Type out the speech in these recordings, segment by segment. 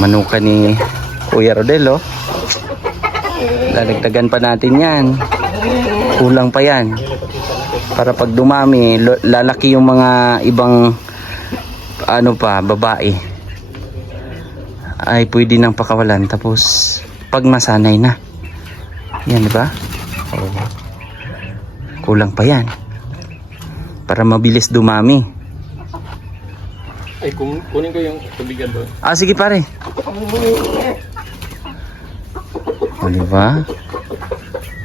manuka ni Kuya Rodel, oh. Lalagdagan pa natin yan. Kulang pa yan. Para pag dumami, lalaki yung mga ibang ano pa, babae. Ay pwede nang pakawalan. Tapos pag masanay na. Yan, di ba? Oh. Kulang pa yan. Para mabilis dumami. Ay, kunin ko yung tubigan doon. Ah, sige pare. O, diba?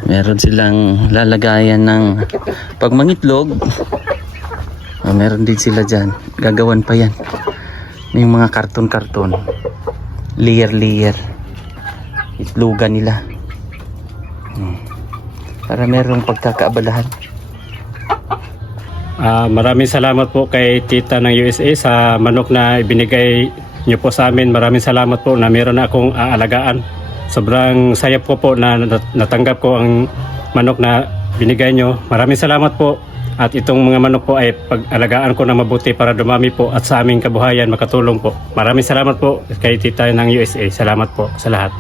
Meron silang lalagayan ng pag mangitlog. Meron din sila dyan. Gagawan pa yan. May mga karton-karton. Layer-layer. Itlogan nila. Para merong pagkakaabalahan. Maraming salamat po kay Tita ng USA sa manok na ibinigay niyo po sa amin. Maraming salamat po na meron na akong aalagaan. Sobrang saya ko po na natanggap ko ang manok na binigay niyo. Maraming salamat po. At itong mga manok po ay pag-alagaan ko na mabuti para dumami po at sa aming kabuhayan makatulong po. Maraming salamat po kay Tita ng USA. Salamat po sa lahat.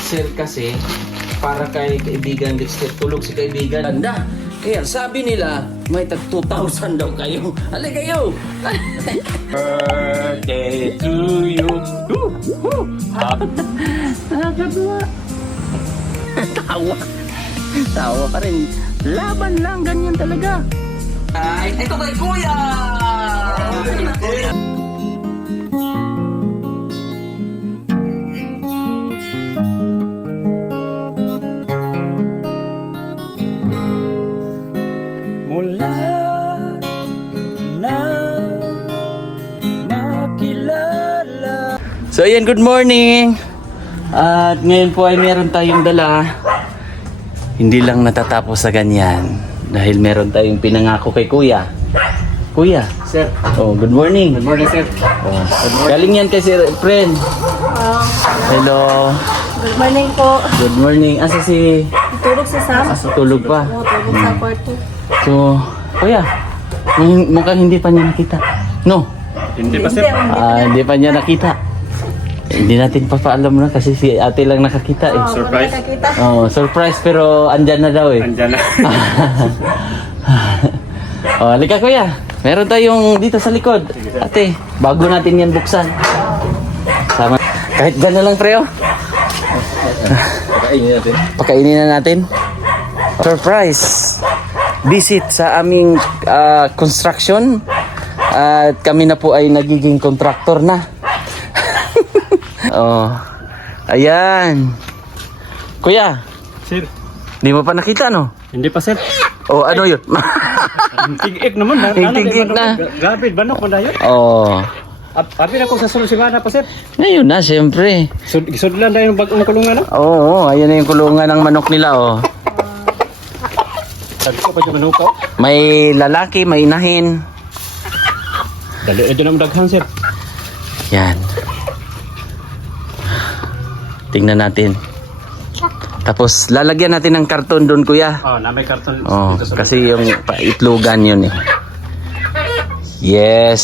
Sir kasi para kay kaibigan Dexter, tulog si kaibigan. Anda. Kaya sabi nila, may tag 2,000 daw kayo. Halika kayo! Birthday to you. Nakakatuwa. Tawa. Tawa pa rin. Laban lang, ganyan talaga. Ay, ito kay Kuya! Kuya! Mula na makilala. So ayan, good morning. At ngayon po ay meron tayong dala. Hindi lang natatapos sa ganyan. Dahil meron tayong pinangako kay Kuya. Kuya. Sir. Oh, good morning. Good morning, sir. Oh, galing yan kay Sir Friend. Hello. Good morning po. Good morning. Asa si... Tulog si Sam. Asa tulog pa. Oo, tulog sa kwarto. So, Kuya. Mukhang hindi pa niya nakita. No? Hindi pa, sir. Hindi pa niya nakita. Hindi natin papaalam na kasi si ate lang nakakita eh. Surprise. Nakita. Oh, surprise pero andyan na daw eh. Andyan na. Oh, halika Kuya. Meron tayong dito sa likod. Ate, bago natin yan buksan. Sama. Kahit gano'n lang preo. Pakainin natin. Pakainin na natin. Surprise. Visit sa aming construction. At kami na po ay nagiging contractor na. Oh. Ayan. Kuya, Sir. di mo pa nakita no? Hindi pa, sir. Oh, ano yun? Tig-ik naman. Tig-ik na. Grabe, banok mo na yun. Oh. Abi na ko sa sunod semana pa, sir. Ngayon na, siyempre. Sudlan na yung bagong kulungan, no? Oo, ayan na yung kulungan ng manok nila, oh. Sabi ko pa yung manukaw. May lalaki, may inahin. Dali, ito na daghan, sir. Yan. Tingnan natin. Tapos, lalagyan natin ng karton doon, Kuya. Na may karton. Oh, dito sa kasi yung paitlogan yun, eh. Yes.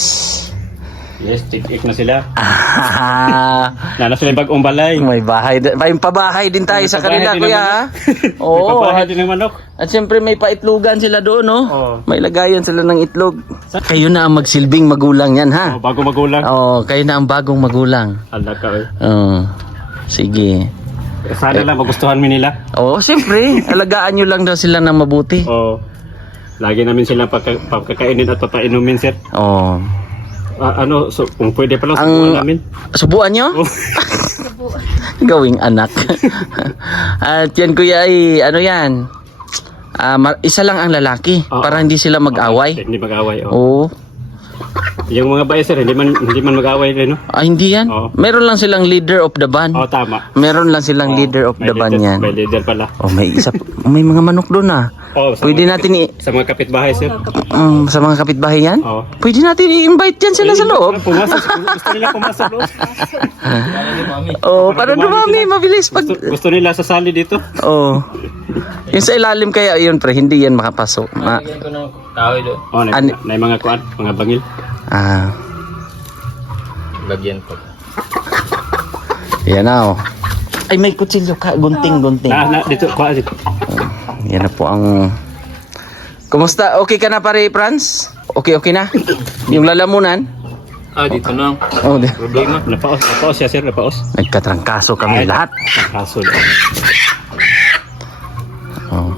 Yes, tig-ik na sila. Ah, Nana sila yung bagong balay. may bahay. May pabahay din tayo sa kanila, Pabahay din Kuya. ng ha? May Oo. papahay din ng manok. At siyempre may paitlogan sila doon, no? Oo. May lagayan sila ng itlog. Kayo na ang magsilbing magulang yan, ha? Bago magulang. Oo, kayo na ang bagong magulang. Hala ka, eh. Oo. Sige. Sana lang magustuhan mo nila. Oo, siyempre. Alagaan nyo lang daw sila ng mabuti. Oo. Lagi namin silang pagkakainin at papainumin, sir. Oo. So, kung pwede pala, Ang- subukan namin. Subuan nyo? Oh. Gawing anak. At yan, Kuya, ay ano yan? Isa lang ang lalaki Oo. para hindi sila mag-away. Hindi mag-away, oo. Oo. Yung mga bae, sir, hindi man mag-away rin, no? Hindi yan. Oo. Meron lang silang leader of the band. Oo, tama. Meron lang silang Oo, leader of may the band leader- yan. May leader pala. Oh, may isa. May mga manok doon, ah. Oo, sa Pwede mga natin sa mga kapitbahay, sir. sa mga kapitbahay yan? Oo. Pwede natin i-invite yan sila sa loob. Pumasok, gusto nila pumasok loob. Oh, para dumami, mabilis pag... Gusto nila sasali dito. Oh. Yung sa ilalim kaya yun, pre, hindi yan makapasok. Lagyan ko ng kahoy doon. Oo, An- na mga kuan, mga bangil. Ah, Lagyan ko. Yan na oh. Ay, may kutsilyo ka. Gunting. Dito, kuha dito. Yan na po ang... Kumusta? Okay ka na pare, Franz? Okay na? Yung lalamunan? Dito na. Oh, Problema. Napaos siya, sir. Napaos. nagkatrangkaso kami lahat. Kaso. Oh.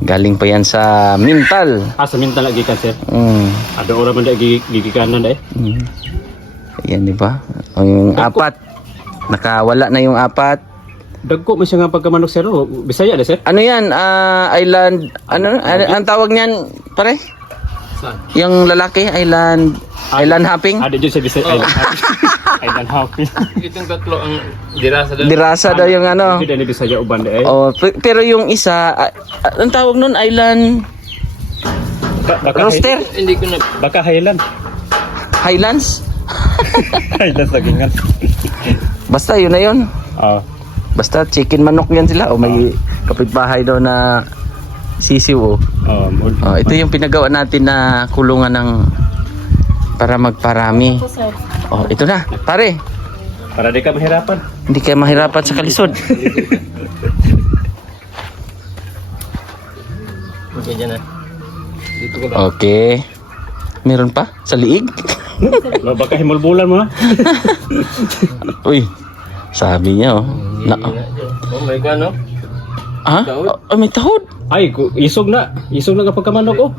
Galing pa yan sa mental. Sa minta lagi ka, sir. Ada orang man gigikanan eh. Yan, di ba? O, yung apat. Nakawala na yung apat. Dagko mo siya nga pagkamanok, sir. Oh, Bisaya na, sir. Ano yan? Island... Ano? Ang tawag niyan, pare? Saan? Yung lalaki, island hopping? Ada dyan sa Bisaya. Island hopping. Itong tatlo ang dirasa doon. Dirasa daw yung ano. Hindi na Bisaya uban eh. Oh, pero yung isa, ang tawag nun, island roster? Hindi ko na... Baka Highland. Highlands? Highlands lagi nga. Basta yun na yun. Basta chicken manok yan sila. O may kapitbahay daw na sisiw. Ito yung pinagawa natin na kulungan ng para magparami. Po, sir. Ito na, pare. Para di ka mahirapan. Hindi kayo mahirapan sa kalisod. Okay, dyan na. Dito ko ba? Okay. Meron pa? Sa liig? Baka himulbulan mo ha. Uy, sabi niya Oh my God, no? Ha? May tahod. Ay, isog na. Isog na kapag kamanok oh.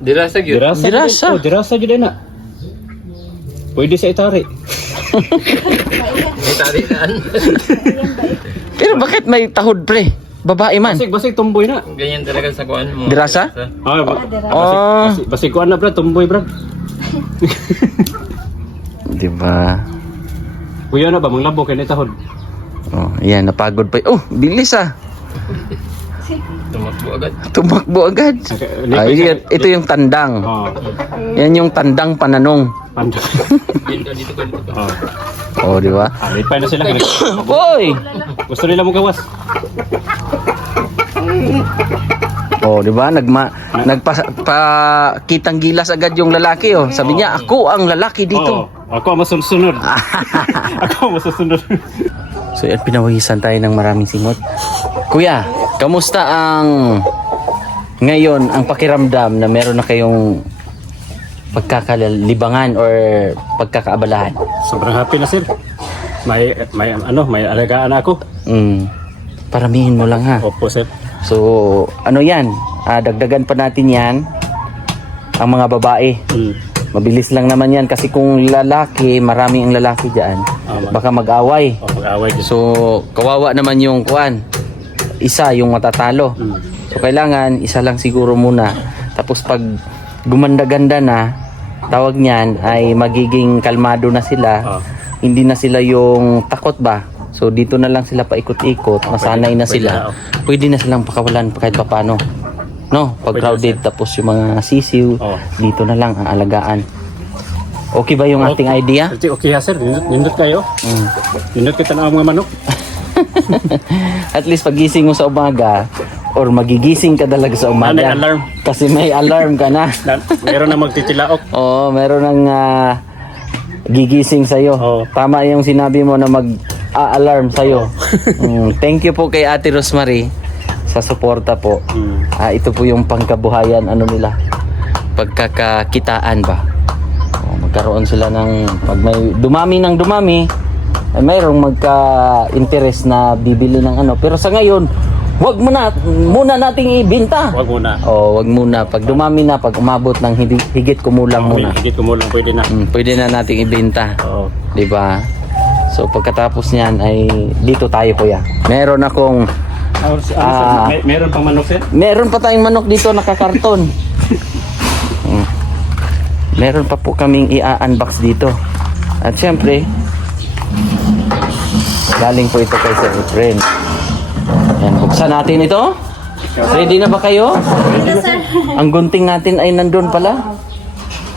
Dirasa yun. Dirasa. Dirasa yun na. Pwede sa itari. May tari naan. Pero bakit may tahod, pre? Babae man. Basig tumboy na. Ganyan talaga sa kuan mo. Dirasa? Oh. Basig kuan na brad, tumboy brad. Di ba? Kuya na ba manglabo kay tahod? Yan, napagod pa. Bilis ah. Tumakbo agad. Tumakbo agad. Ito yung tandang. Yan yung tandang pananong. Dito ko. Di ba? Lipay na sila. Hoy! Gusto nila mo gawas. Di ba? Nagpakitang gilas agad yung lalaki. Sabi niya, ako ang lalaki dito. Ako ang masusunod. Ako ang masusunod. So yan, pinawisan tayo ng maraming singot. Kuya, kamusta ang ngayon ang pakiramdam na meron na kayong pagkakalibangan or pagkakaabalahan? Sobrang happy na sir. May alagaan ako. Paramihin mo lang ha. Opo sir. So ano yan? Dagdagan pa natin yan ang mga babae. Mabilis lang naman yan kasi kung lalaki, marami ang lalaki dyan, baka mag-away. Mag-away din. So kawawa naman yung kuan. Isa yung matatalo. So kailangan isa lang siguro muna. Tapos pag gumanda-ganda na, tawag niyan ay magiging kalmado na sila. Hindi na sila yung takot ba. So dito na lang sila paikot-ikot, masanay na sila. Pwede na silang pakawalan kahit paano. No, pag crowded tapos yung mga sisiw, dito na lang ang alagaan. Okay ba yung ating idea? Okay sir, nindot kayo. Nindot kita na ang mga manok. At least pagising mo sa umaga or magigising ka talaga sa umaga. May alarm. Kasi may alarm ka na. Meron na magtitilaok. Meron ng gigising sa'yo. Tama yung sinabi mo na mag-a-alarm sa'yo. Thank you po kay Ate Rosemary sa suporta po. Ito po yung pangkabuhayan nila. Pagkakakitaan ba. Magkaroon sila ng pag may dumami ay mayroong magka-interest na bibili ng pero sa ngayon wag muna nating ibenta. Wag muna. Wag muna. Pag dumami na, pag umabot ng higit kumulang muna. Higit kumulang pwede na. Pwede na nating ibenta. 'Di ba? So pagkatapos niyan ay dito tayo kuya. Meron akong meron pang manok sir? Meron pa tayong manok dito nakakarton. Meron pa po kaming i-unbox dito. At syempre, galing po ito kay Sir Efren. Yan, buksan natin ito. Ready na ba kayo? Ang gunting natin ay nandun pala.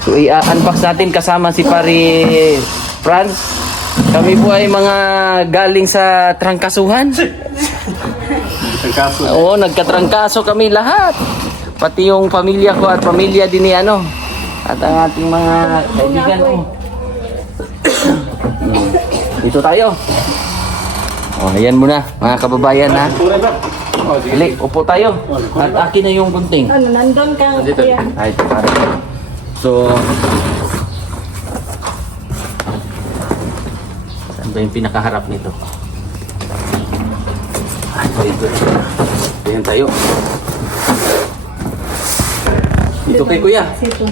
So i-unbox natin kasama si Pari Franz. Kami po ay mga galing sa trangkasuhan. Nagkatrangkaso kami lahat. Pati yung pamilya ko at pamilya din ni at ang ating mga kaibigan dito tayo. O, ayan muna, mga kababayan ha. Tuloy ba? Oh, sige. Hali, upo tayo. At akin na yung gunting. Ano, nandun ka, Nandito. kuya. Ay, ito pare. So, saan ba yung pinakaharap nito? Ay, ito. Ayan tayo. Dito kay kuya. Sito.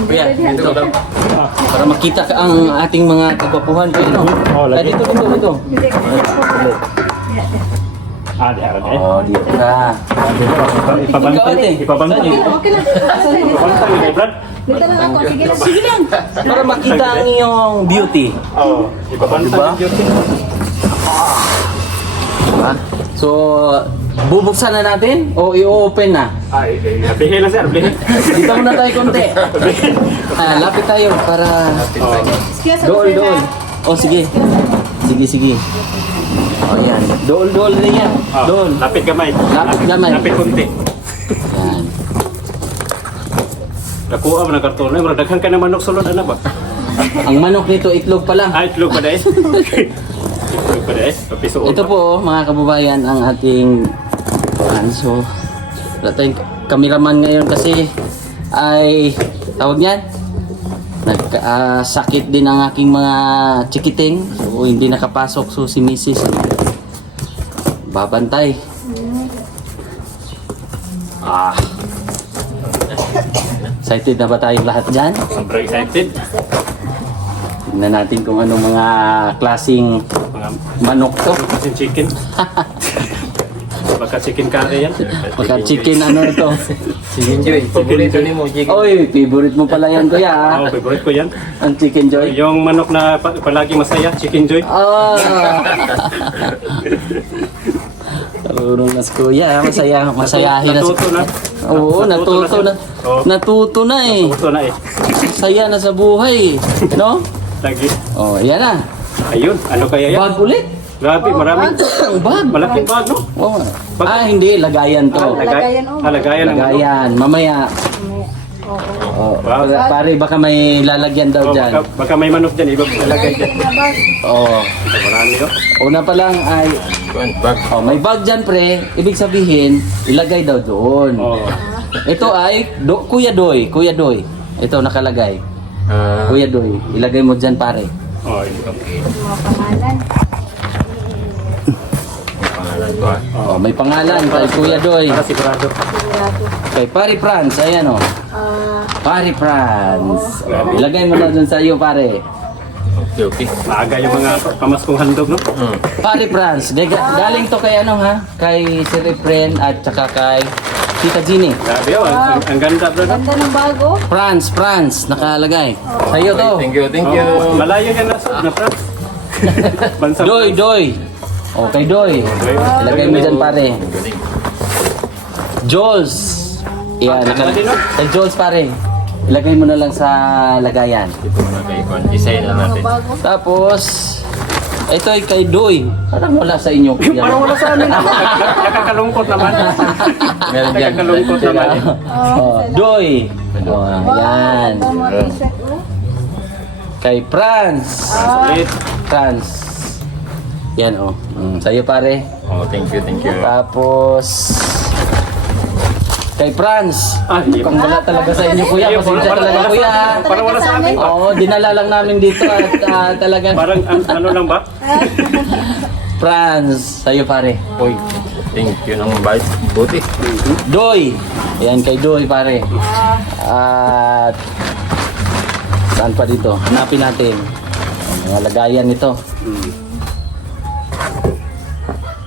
Kuya, Nandito dito. diyan. Para makita ka ang ating mga kagwapuhan. Kuya, no? Oh, Ay, lagi. dito. Hindi ka dito. Di harap eh. Oh, dito ka. Ipabantay. Ipabantay. Okay na. Asan dito? Ipabantay kay Brad. Dito lang ako. Sige lang. Sige lang. Para makita ang iyong beauty. Oh, ipabantay. Diba? Beauty. Diba? So, bubuksan na natin o i-open na? Ay, bihin na sir, bihin. Dito muna tayo konti. Lapit tayo para... Excuse Dool. Oh, sige. Sige. Oh, yan. Dool rin yan. Oh, Dool. lapit gamay. Lapit gamay. Lapit kunti. Yan. Nakuha mo ng karton. Ay, daghan ka na manok sulod, ano ba? Ang manok nito, itlog pa lang. Ay, itlog pa dahil. Itlog pa dahil. Papisuot Ito pa. po, mga kababayan, ang ating... So, wala tayong kameraman ngayon kasi ay... Tawag niyan? Nagkasakit din ang aking mga chikiting. So, hindi nakapasok. So, si Mrs. babantay. Excited na ba tayong lahat dyan? Sobrang excited. Tignan natin kung anong mga klaseng Mga manok to. kasing chicken. Baka chicken curry yan. Pagka chicken ano ito. Sige, Joy. Paborito ni mo, Jig. Oy, favorite mo pala yan kuya ha? Oh, favorite ko yan. Ang chicken joy. Yung manok na palagi masaya, chicken joy. Ah. Marunong na si kuya, masayahin na si Natuto na. Oo, natuto na. Oo. Natuto na eh. Natuto na eh. Saya na sa buhay, no? Lagi. Oh, yan na. Ayun, ano kaya yan? Bag ulit. Grabe, maraming. Ang bag. Malaking bag, no? Oh. Hindi, lagayan to. Lagayan, oh. Lagayan ang manok. Lagayan, mamaya. Oo. Oh, Wow. pare, baka may lalagyan daw Oh, dyan. baka may manok dyan, iba lalagay dyan. Oh. Marami, no? Una pa lang ay, Bag. oh, may bag dyan pre, ibig sabihin, ilagay daw doon. Oh. Ito ay, Kuya Doy. Ito nakalagay. Kuya Doy, ilagay mo dyan pare. Oh, Okay. Mga pangalan. Pangalan ko, ah. Oh, may pangalan kay Kuya Doy. para sigurado. Sigurado. Kay Pari Franz, ayan oh. Pari Franz. Oh, ilagay mo na dyan sa iyo pare. Okay. Maaga yung mga pamaskong handog, no? Pari Franz, galing to kay ano ha? Kay Sir Efren at saka kay Tita Ginny. Grabe, oh. Ang ganda, bro. no? Ganda ng bago. Franz, nakalagay. Sa iyo to. Thank you. Oh, malayo yan na Franz. Bansa. Doy. Oh, kay Doy. Ilagay mo dyan pare. Galing. Jules. Yan, nakalagay. Kay Jules pare. Ilagay mo na lang sa lagayan. Ito muna kay Kwan. Isayin na Mga natin. bago. Tapos, ito ay kay Doy. Parang wala sa inyo. kuya. Parang wala sa amin. Nakakalungkot naman. Meron dyan. Nakakalungkot naman. eh. Oh, Doy. Oh, yan. Ito mga t-shirt, oh. Kay Franz. Ulit. Franz. Yan oh. Sa'yo pare. Oh, thank you. Tapos, kay Franz. Ah, Mukhang wala talaga sa inyo kuya. Pasensya talaga kuya. Parang wala sa amin. Oo, dinala lang namin dito at talagang Parang ano lang ba? Franz. Sa'yo pare. Uy, thank you ng bait. Buti. Doy. Ayan kay Doy pare. At saan pa dito? Hanapin natin. Ang mga lagayan nito.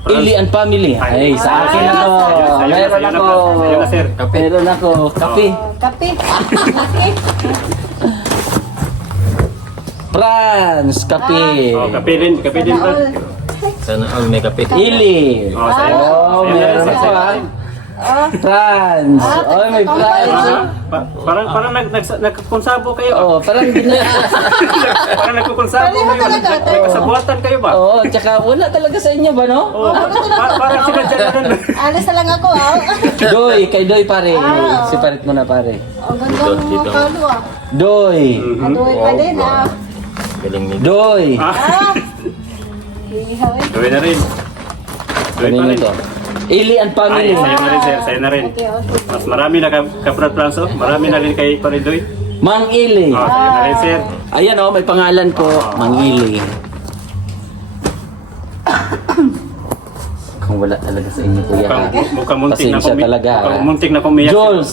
Ili and family. Ay, sa akin na to. Meron ako. Ayun na, sir. Kape. Meron ako. Kape. Kape. Laki. Franz. Kape. Oh, kapilin, bro. Sana all may kape. Ili. Oh, sa'yo. Oh, Sa'yo na rin, meron sir. ako ha. Franz. Oh, may Franz. Parang nagkukonsabo kayo. Oh, parang Parang nagkukonsabo kayo. Nagkasabuatan kayo ba? Oh, tsaka wala talaga sa inyo ba, no? Oh, parang sila dyan na rin. Alis na lang ako, ah. Doy, kay Doy pare. Separate mo na pare. Ang ganda ng Dito. mga kalo, ah. Doy. Adoy pa din, ah. Galing nito. Doy. Ah, Ihaw eh. Gawin na rin. Gawin pa Kanino rin. to? Ili and Ay, family. sa'yo na rin, sir. Sa'yo na rin. Okay, okay. Mas marami na Kaprad Franso. Marami na rin kay Paridoy. Mang Ili. Sa'yo na rin, sir. Ayan oh, may pangalan po. Mang Ili. Kung wala talaga sa inyo kuya. Mukhang muntik na Pasensya talaga. Mukhang muntik na kumiyak. Jules.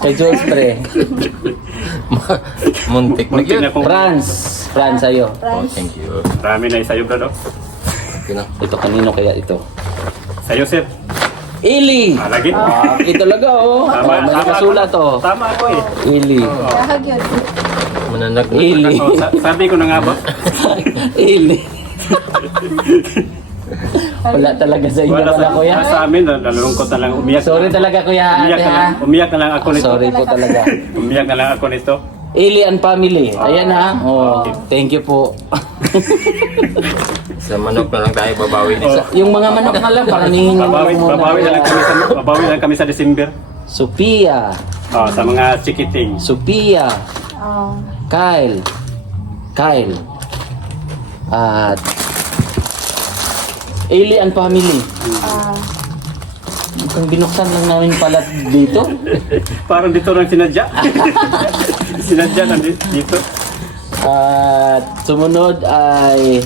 Kay Jules pre. Muntik na Muntik yun. na kumiyak. Franz. Franz sa'yo. Oh, thank you. Marami na sa'yo, bro. Okay na. Ito kanino kaya ito? Sa'yo, sir. Ili. Lagi. Ito talaga oh. Oh, may nakasulat oh. Tama ako eh. Ili. Dahag yun. Mananag na. Ili. Oh, sabi ko na nga ba? Ili. Wala talaga sa inyo Wala wala kuya. sa amin, nalulungkot na lang. Umiyak. Sorry talaga kuya Umiyak ate na ha. lang. Umiyak na lang ako nito. Sorry po talaga. Umiyak na lang ako nito. Ili and family. Ayan ha. Oh, thank you po. Sa manok na lang tayo babawi nito. Yung mga manok na lang para nihingi mo Babawi na lang kami sa December. Sophia, Sa mga chikiting. Sophia, Oh. Kyle, at Ili and family. Mukhang binuksan lang namin pala dito. Parang dito lang sinadya. Sinadya lang dito. At sumunod ay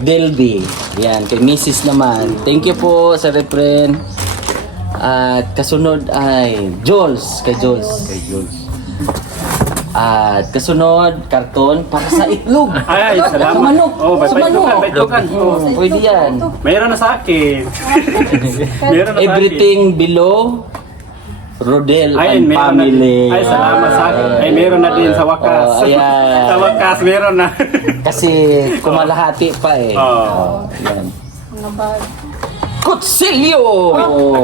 Delby. Yan, kay Mrs. naman. Thank you po sa refren. At kasunod ay Jules. Kay Jules. At kasunod, karton para sa itlog. Ay, salamat. Sa manok. Oh, Sa manok. Baitlokan. Pwede yan. Mayroon na sa akin. Mayroon na sa akin. Everything below Rodel Ay, and meron family. na. Ay, salamat sa akin. Ay, meron na din sa wakas. Oh, ayan. Sa wakas, meron na. Kasi kumalahati pa eh. Oh. Yan. Mga bag. Kutsilyo!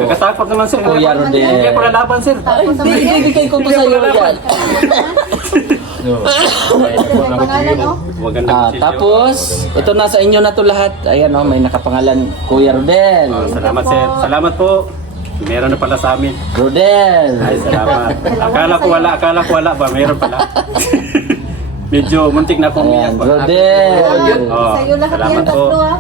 Nagkatakot naman, sir. Kuya Rodel. Hindi ako lalaban, sir. Ay, hindi, bigay ko to sa'yo yan. May pangalan, oh. Magandang kutsilyo. Tapos, ito na sa inyo na to lahat. Ayan oh, may nakapangalan Kuya Rodel. Salamat, sir. Salamat po. Meron na pala sa amin. Rodel. Ay, salamat. Akala ko wala ba? Meron pala. Medyo muntik na akong Ayan, umiyak pa. Rodel. Oh, Sa'yo lahat yan, salamat po. tatlo, ah.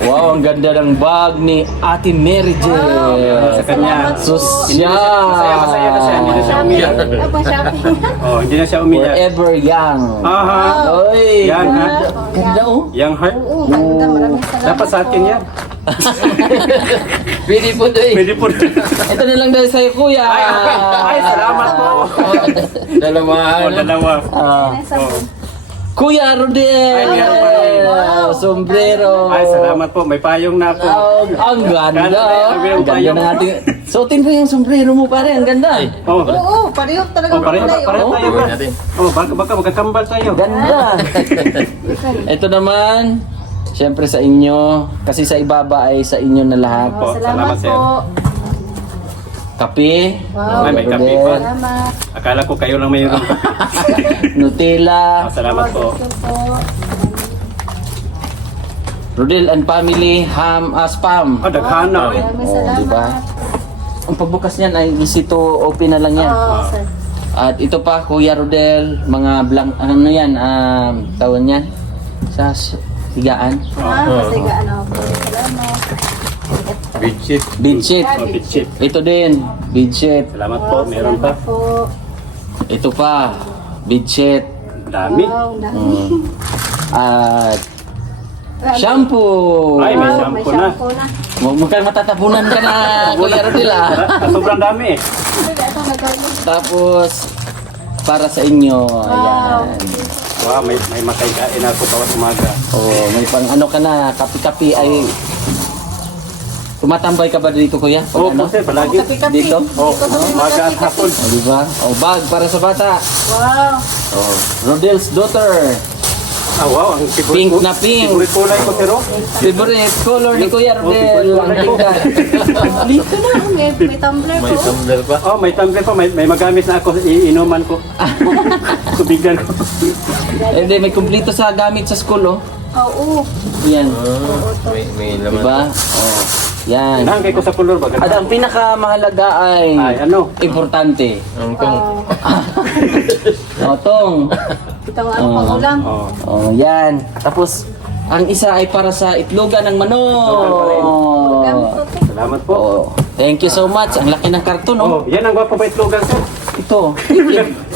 Wow, ang ganda ng bag ni Ate Mary Jane. Sa kanya. Sosyal. Masaya na siya. Hindi na siya umiyak. Apa shopping? Oh, hindi na siya umiyak. Forever young. Aha. Oy, Yan, ha? ganda oh. Young heart. Oo, ganda. Maraming salamat. Dapat sa akin yan. Pwede po to eh. Pwede po. Ito na lang dahil sa'yo kuya. Ay, salamat po. Dalawa. Oh, dalawa. Ah, Ay, sabon. Kuya Rodel. Ay, meron pa rin. Wow, sombrero. Ay, salamat po. May payong na ako. Ang ganda. Ang ganda Tayo. ng ating... Suotin ko yung sombrero mo pare. Ang ganda. Oh, Oo, pareho talaga. oh pareho kulay, tayo oh. ba? Gawin natin. Oh, baka magkakambal tayo. Ganda. Ito naman, siyempre sa inyo. Kasi sa ibaba ay sa inyo na lahat. Oh, Salamat, salamat sir. po. Kape. Wow. Ay, may kape Rodel. pa. Salamat. Akala ko kayo lang mayroon. Nutella. Salamat po. Thank you po. Rodel and family, ham, spam. Ah, daghana. Maraming Oh, salamat. diba? Ang pagbukas niyan ay easy to open na lang yan. Oo, sir. At ito pa, Kuya Rodel, mga ano yan, tawon yan? Sa higaan. Kasi ano po. Salamat. Bedsheet. Bedsheet. Oh, bitchit. Ito din, bedsheet. Salamat po. Meron pa. Salamat po. Ito pa, bedsheet. Dami. Wow, dami. At shampoo. Ay, may Wow, shampoo na. Mukhang matatapunan ka na, Kuya Rodel ah. Sobrang dami eh. Ito, nagkaroon. Tapos, para sa inyo, ayan. Wow, may makaigain ako bawat umaga. Oh, may pang ano ka na, kapi-kapi ay... Tumatambay ka ba dito, Kuya? Pag Oh, ano? kasi palagi. Kapi-kapi. Dito? Oh, Dito kami umaga at hapon. Oh, di ba? Oh, bag para sa bata. Wow. Oh, Rodel's daughter. Ah, wow. Ang favorite Pink ko- na pink. Favorite kulay ko, pero. Favorite color ni Kuya Rodel. Ang tingnan. Dito na. May tumbler May po. tumbler pa. Oh, may tumbler pa. May magamit na ako. Iinuman ko. Tubigan ko. Hindi, may kumpleto sa gamit sa school, oh. Oo. Yan. May laman. Diba? Oh. Yan. Nangkay ko sa kulor ba? At ang pinakamahalaga ay Ay, ano? importante. Ang tong. Oh, tong. Ito ang ano pang ulam. Oh. Oh, yan. Tapos, Ang isa ay para sa itlogan ng manok. Salamat po. Oh, thank you so much. Ang laki ng karton, oh. Oh, yan ang gwapo ba itlogan, sir? Ito.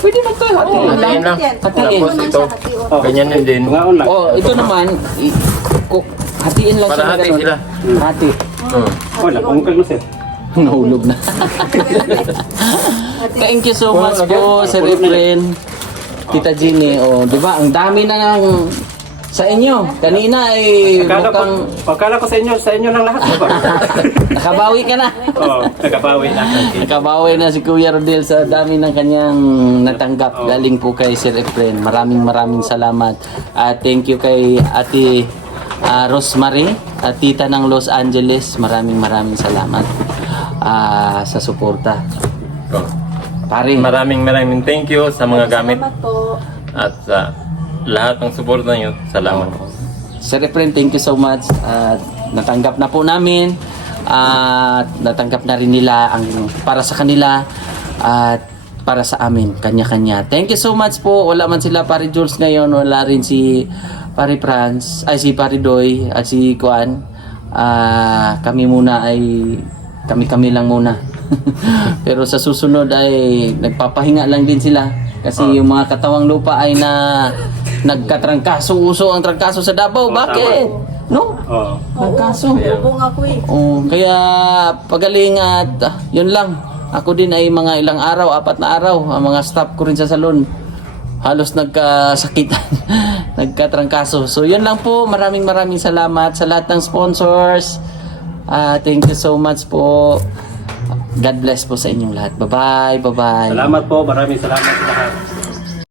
Pwede ba ito? Hatiin lang. Hatiin. Tapos ito, ganyan din. Tungaon lang. Oh, ito naman, hatiin lang Para hati ganun. sila. Hati. Wala, pangkag mo, sir. Nahulog na. Thank you so much po, Sir Efren. Tita Jeannie, oh, di ba? Ang dami na ng sa inyo. Kanina ay Pagkala ko sa inyo lang lahat. Diba? nakabawi ka na. Oo, nagabawi na. Nakabawi na si Kuya Rodel sa dami ng kanyang natanggap. Galing po kay Sir Efren. Maraming salamat. At thank you kay Ate Rosemary at Tita ng Los Angeles. Maraming salamat sa suporta. Pare, Maraming thank you sa mga gamit Salamat po. at sa lahat ng suporta niyo. Salamat. Sir Efren, thank you so much. At natanggap na po namin. At natanggap na rin nila ang para sa kanila at para sa amin, kanya-kanya. Thank you so much po. Wala man sila Pare Jules ngayon, wala rin si Pare Franz, ay si Pare Doy at si Kuan. Kami muna ay kami lang muna. Pero sa susunod ay nagpapahinga lang din sila kasi yung mga katawang lupa ay nagkatrangkaso, uso ang trangkaso sa Davao. Bakit? No? Oo. Trangkaso. Bubong ako eh. Oh, kaya pagaling at yun lang. Ako din ay mga ilang araw, 4 na araw, ang mga staff ko rin sa salon halos nagkasakitan, nagkatrangkaso. So yun lang po. Maraming salamat sa lahat ng sponsors. Thank you so much po. God bless po sa inyong lahat. Bye-bye. Salamat po. Maraming salamat sa lahat.